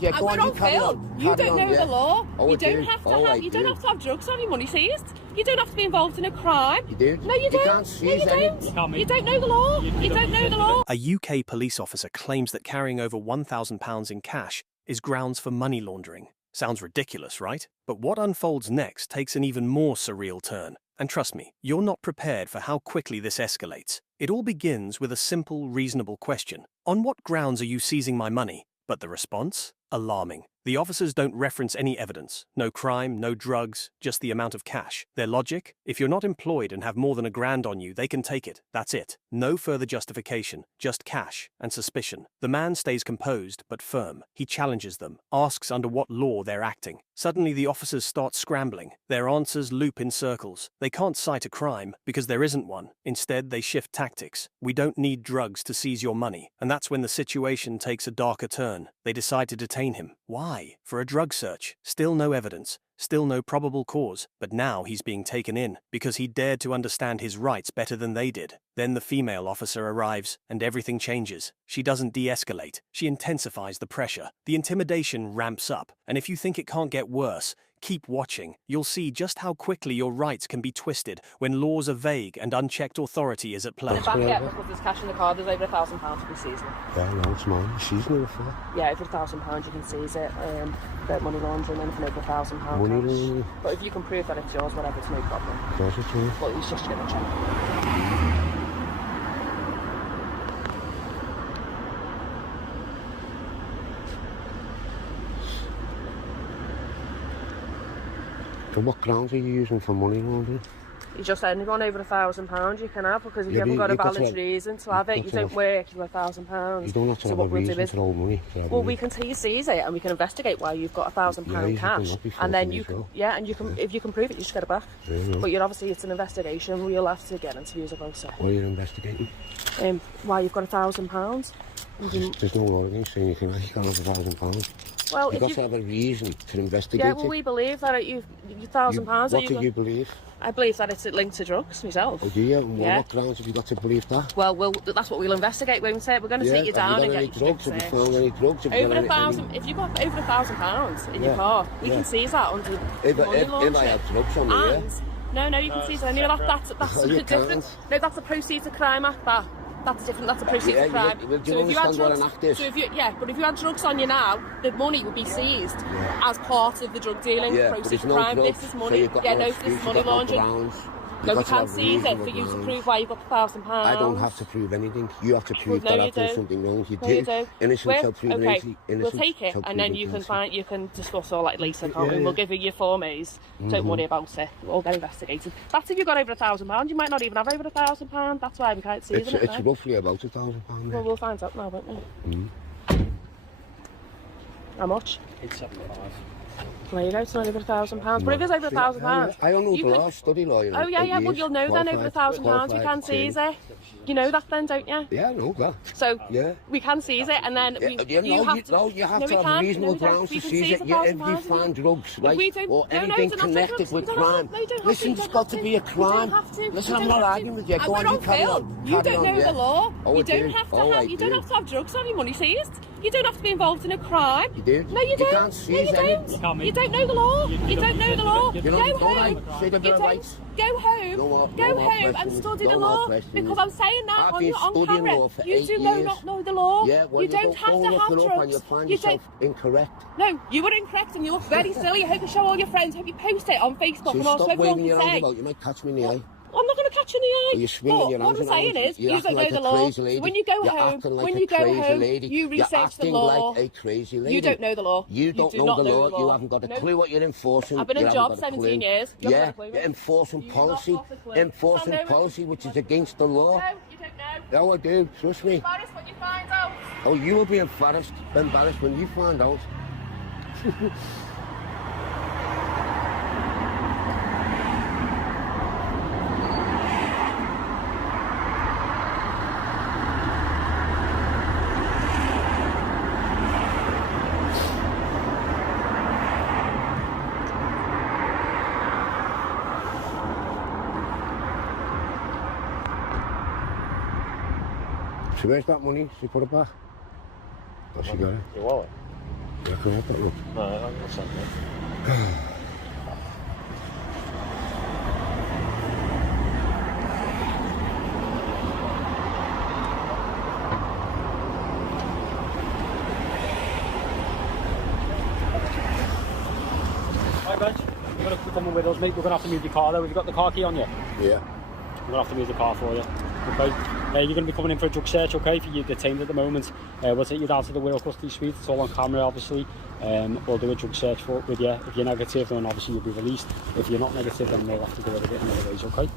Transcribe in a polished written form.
with you. Go on, you carry on. You don't know the law. Oh, you don't have to have drugs to have your money seized. You don't have to be involved in a crime. You do? No, you don't. You can't seize You don't know the law. You don't know the law. A UK police officer claims that carrying over £1,000 in cash is grounds for money laundering. Sounds ridiculous, right? But what unfolds next takes an even more surreal turn. And trust me, you're not prepared for how quickly this escalates. It all begins with a simple, reasonable question. On what grounds are you seizing my money? But the response? Alarming. The officers don't reference any evidence. No crime, no drugs, just the amount of cash. Their logic? If you're not employed and have more than £1,000 on you, they can take it. That's it. No further justification, just cash and suspicion. The man stays composed but firm. He challenges them, asks under what law they're acting. Suddenly the officers start scrambling. Their answers loop in circles. They can't cite a crime because there isn't one. Instead, they shift tactics. We don't need drugs to seize your money. And that's when the situation takes a darker turn. They decide to detain him. Why? For a drug search. Still no evidence. Still no probable cause, but now he's being taken in because he dared to understand his rights better than they did. Then the female officer arrives and everything changes. She doesn't de-escalate. She intensifies the pressure. The intimidation ramps up. And if you think it can't get worse, keep watching. You'll see just how quickly your rights can be twisted when laws are vague and unchecked authority is at play. Back it because there's cash in the car. There's over £1,000 to be seized. Yeah, no, it's mine. You're seizing it for. Yeah, over £1,000 you can seize it. About money laundering, anything over £1,000 Money laundering. But if you can prove that it's yours, whatever, it's no problem. Yours, it's yours. But he's just going to check. So what grounds are you using for money laundering? You just anyone over £1,000 you can have, because if you haven't got a valid reason to have it, you don't work, you've got £1,000. You don't have to have a reason to hold money. Well, we can seize it and we can investigate why you've got £1,000 cash, and then you can, and you can, if you can prove it, you just get it back. Yeah, but you're obviously, it's an investigation. We'll have to get interviews about it. What are you investigating? Why you've got £1,000. There's no law against saying anything like you can't have £1,000. Well, you've got to have a reason to investigate it. Yeah, well, we believe that you've £1,000. What do you believe? I believe that it's linked to drugs myself. Oh, do you? What grounds have you got to believe that? Well, that's what we'll investigate, won't it? We're going to sit you down and get drugs. Have you found any drugs? Over £1,000. If you've got over £1,000 in your car, we can seize that under money laundering. If I have drugs on me, No, you can seize any of that. That's something different. No, that's a Proceeds of Crime Act. That's different. That's a proceeds of crime. Do you understand what an act is? So but if you had drugs on you now, the money would be seized as part of the drug dealing. Proceeds of crime. This is money. So this is money laundering. No, we can't seize it for you to prove why you've got £1,000. I don't have to prove anything. You have to prove that I've done something wrong. You do. Innocent shall prove innocent. We'll take it, and then you can discuss all that later, can't we? We'll give you your Form A's. Don't worry about it. We'll all get investigated. That's if you've got over £1,000. You might not even have over £1,000. That's why we can't seize it. It's roughly about £1,000. Well, we'll find out now, won't we? How much? It's 75. There you go, it's not over £1,000. But if it's over £1,000, I don't know the law, study law. Oh yeah, well you'll know then over £1,000 we can seize it. You know that then, don't you? Yeah, I know that. So we can seize it, and then you have to have reasonable grounds to seize it. If you find drugs, right, or anything connected with crime. Listen, it's got to be a crime. Listen, I'm not arguing with you. Go on, you carry on. You don't know the law. You don't have to have drugs to have your money seized. You don't have to be involved in a crime. You do? No, you don't. You can't seize anything. You don't know the law. You don't know the law. Go home. Go home and study the law. Because I'm saying that on camera. You do not know the law. You don't have to have drugs. You find yourself incorrect. No, you were incorrect and you look very silly. I hope you show all your friends. I hope you post it on Facebook and also everyone can say. You might catch me in the eye. I'm not going to catch you in the eye. You're swinging your arms around. What I'm saying is, you don't know the law. So when you go home, you research the law. Like a crazy lady. You don't know the law. You don't know the law. You haven't got a clue what you're enforcing. I've been in a job 17 years. Yeah, you're enforcing policy. Enforcing policy which is against the law. No, you don't know. No, I do. Trust me. Embarrassed when you find out. Oh, you will be embarrassed when you find out. So where's that money? She put it back? Oh, she got it. Your wallet? Yeah, can I have that one? No, that's not good. Right, Reg, you're going to come with us, mate. We're going to have to move your car though. Have you got the car key on you? Yeah. We're going to have to move the car for you. Okay. You're going to be coming in for a drug search, okay? For you detained at the moment. We'll take you down to the Wheel Custody Suite. It's all on camera, obviously. We'll do a drug search with you. If you're negative, then obviously you'll be released. If you're not negative, then we'll have to go with it in other ways, okay?